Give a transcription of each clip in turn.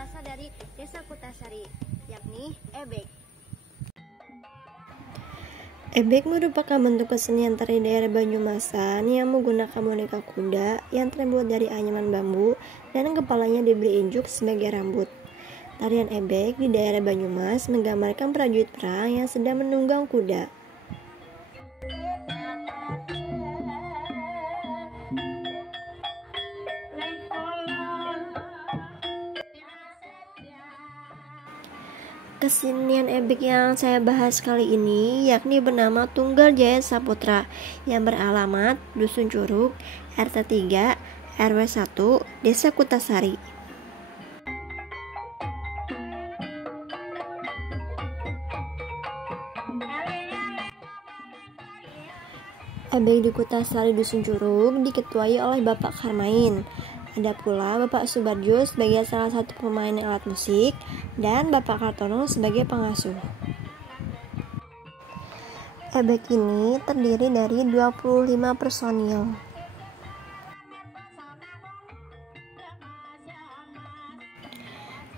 berasal dari Desa Kutasari, yakni ebek. Ebek merupakan bentuk kesenian tari daerah Banyumasan yang menggunakan boneka kuda yang terbuat dari anyaman bambu dan kepalanya diberi injuk sebagai rambut. Tarian ebek di daerah Banyumas menggambarkan prajurit perang yang sedang menunggang kuda. Kesenian ebek yang saya bahas kali ini yakni bernama Tunggal Jaya Saputra yang beralamat Dusun Curug, RT 3, RW 1, Desa Kutasari. Ebek di Kutasari Dusun Curug diketuai oleh Bapak Karmain. Ada pula Bapak Subardjo sebagai salah satu pemain alat musik dan Bapak Kartono sebagai pengasuh. Ebek ini terdiri dari 25 personil.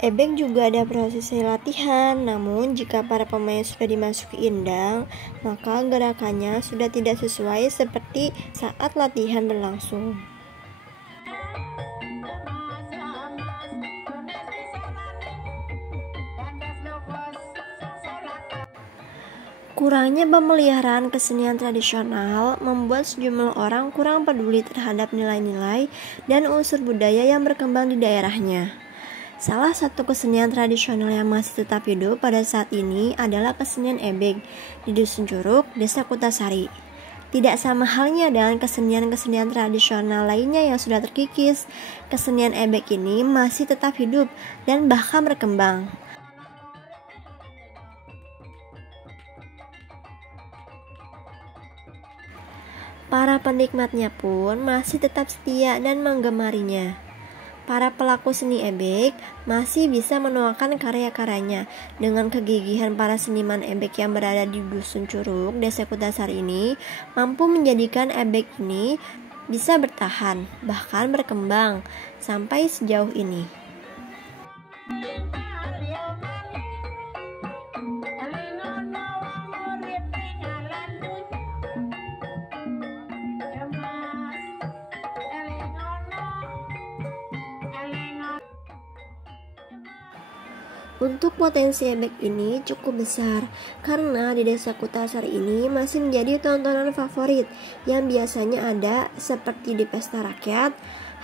Ebek juga ada prosesi latihan, namun jika para pemain sudah dimasuki indang, maka gerakannya sudah tidak sesuai seperti saat latihan berlangsung. Kurangnya pemeliharaan kesenian tradisional membuat sejumlah orang kurang peduli terhadap nilai-nilai dan unsur budaya yang berkembang di daerahnya. Salah satu kesenian tradisional yang masih tetap hidup pada saat ini adalah kesenian ebek di Dusun Curug, Desa Kutasari. Tidak sama halnya dengan kesenian-kesenian tradisional lainnya yang sudah terkikis, kesenian ebek ini masih tetap hidup dan bahkan berkembang. Para penikmatnya pun masih tetap setia dan menggemarinya. Para pelaku seni ebek masih bisa menuangkan karya-karyanya. Dengan kegigihan para seniman ebek yang berada di Dusun Curug, Desa Kutasari ini mampu menjadikan ebek ini bisa bertahan, bahkan berkembang sampai sejauh ini. Untuk potensi ebek ini cukup besar karena di Desa Kutasari ini masih menjadi tontonan favorit yang biasanya ada seperti di pesta rakyat,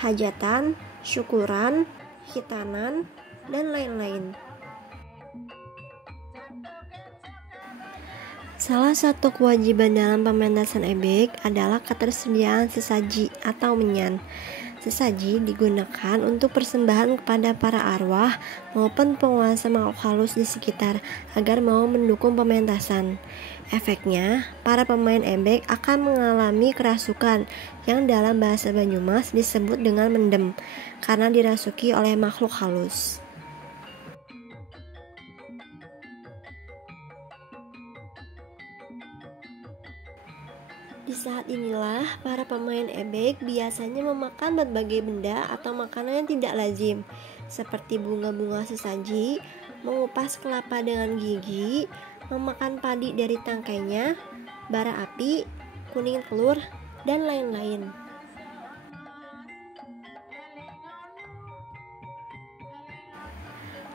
hajatan, syukuran, khitanan, dan lain-lain. Salah satu kewajiban dalam pementasan ebek adalah ketersediaan sesaji atau menyan. Sesaji digunakan untuk persembahan kepada para arwah maupun penguasa makhluk halus di sekitar agar mau mendukung pementasan. Efeknya, para pemain ebek akan mengalami kerasukan yang dalam bahasa Banyumas disebut dengan mendem karena dirasuki oleh makhluk halus. Di saat inilah para pemain ebek biasanya memakan berbagai benda atau makanan yang tidak lazim, seperti bunga-bunga sesaji, mengupas kelapa dengan gigi, memakan padi dari tangkainya, bara api, kuning telur, dan lain-lain.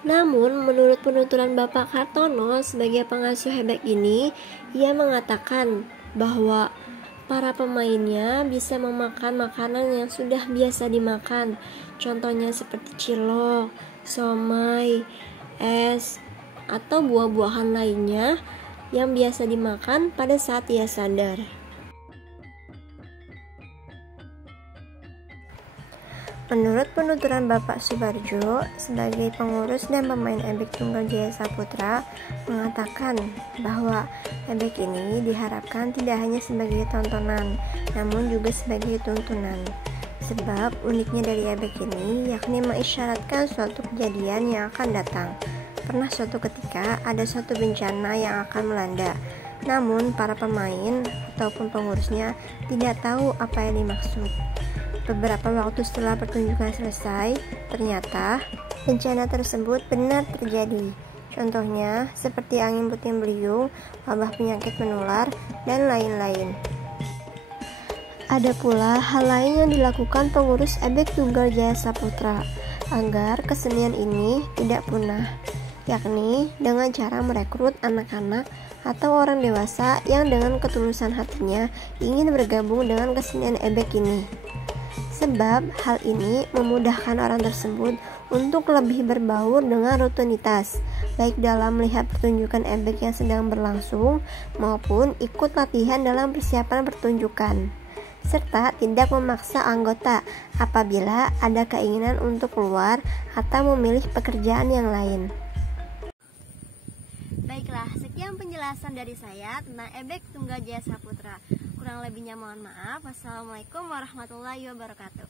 Namun, menurut penuturan Bapak Kartono sebagai pengasuh ebek ini, ia mengatakan bahwa para pemainnya bisa memakan makanan yang sudah biasa dimakan, contohnya seperti cilok, somai, es, atau buah-buahan lainnya yang biasa dimakan pada saat ia sadar. Menurut penuturan Bapak Subardjo sebagai pengurus dan pemain ebek Tunggal Jaya Saputra mengatakan bahwa ebek ini diharapkan tidak hanya sebagai tontonan namun juga sebagai tuntunan. Sebab uniknya dari ebek ini yakni mengisyaratkan suatu kejadian yang akan datang. Pernah suatu ketika ada suatu bencana yang akan melanda, namun para pemain ataupun pengurusnya tidak tahu apa yang dimaksud. Beberapa waktu setelah pertunjukan selesai, ternyata bencana tersebut benar terjadi. Contohnya seperti angin puting beliung, wabah penyakit menular, dan lain-lain. Ada pula hal lain yang dilakukan pengurus Ebek Tunggal Jaya Saputra agar kesenian ini tidak punah, yakni dengan cara merekrut anak-anak atau orang dewasa yang dengan ketulusan hatinya ingin bergabung dengan kesenian ebek ini. Sebab hal ini memudahkan orang tersebut untuk lebih berbaur dengan rutinitas, baik dalam melihat pertunjukan ebek yang sedang berlangsung maupun ikut latihan dalam persiapan pertunjukan, serta tidak memaksa anggota apabila ada keinginan untuk keluar atau memilih pekerjaan yang lain. Baiklah, sekian penjelasan dari saya tentang Ebek Tunggal Jaya Saputra. Kurang lebihnya mohon maaf. Wassalamualaikum warahmatullahi wabarakatuh.